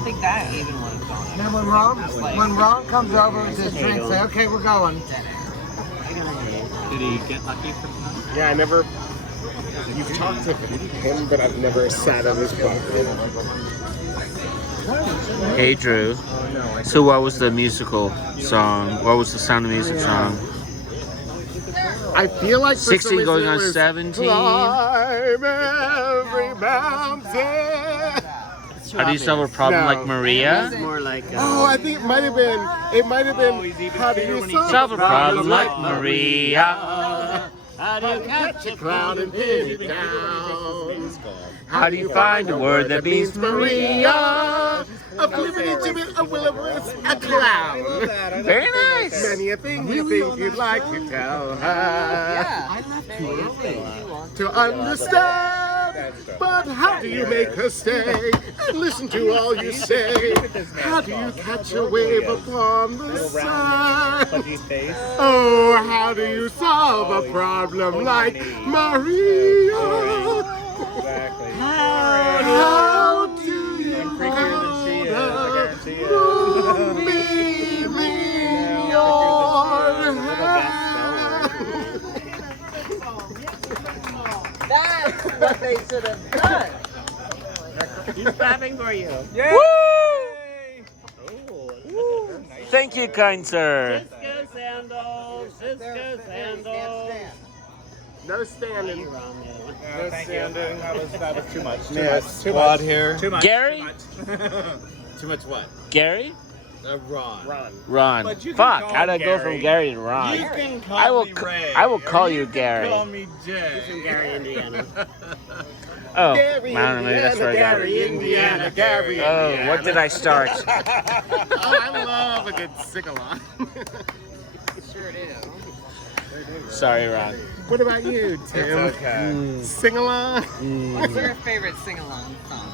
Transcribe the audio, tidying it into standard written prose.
don't think that even would have gone. Now when Ron comes over with his drink, say, okay, we're going. Did he get lucky from that? Yeah, I never. You've talked to him, but I've never sat at his bar. Hey Drew. So what was the musical song? What was the Sound of Music song? I feel like for some 16 reason going it on was 17. Climb every mountain. How do you solve a problem No. like Maria? It's more like. Oh, I think it might have been. It might have been. How do you Solve a problem like Maria. How do you catch a cloud and pin it down? How do you find a word that means Maria? A flippity gibbet, a will-o-wisp, a clown. Very nice. Many a thing you think you'd like to tell her. To understand, but how do you make her stay and listen to all you say? How do you catch a wave upon the sun? Oh, how do you solve a problem like Maria? How do you hold me in your hand? That's what they should have done. He's clapping for you. Woo! Thank you, kind sir. Cisco sandals. Cisco sandals. No standing. You're wrong, the other one. No standing. That was too much. Too much here. Too much. Gary? Too much what? Gary? Ron. Ron. But you can Fuck, call how'd I him go Gary. from Gary to Ron? You can call I will me Ray. I will call or you Gary. Call me Jay. He's from Gary, Indiana. Oh, Gary, I don't know, maybe that's where I got it. Gary, Indiana, Gary. Oh, what did I start? Oh, I love a good sing-along. Sure do. Sorry, Ron. What about you, Tim? Okay. Sing-along? What's your favorite sing-along song?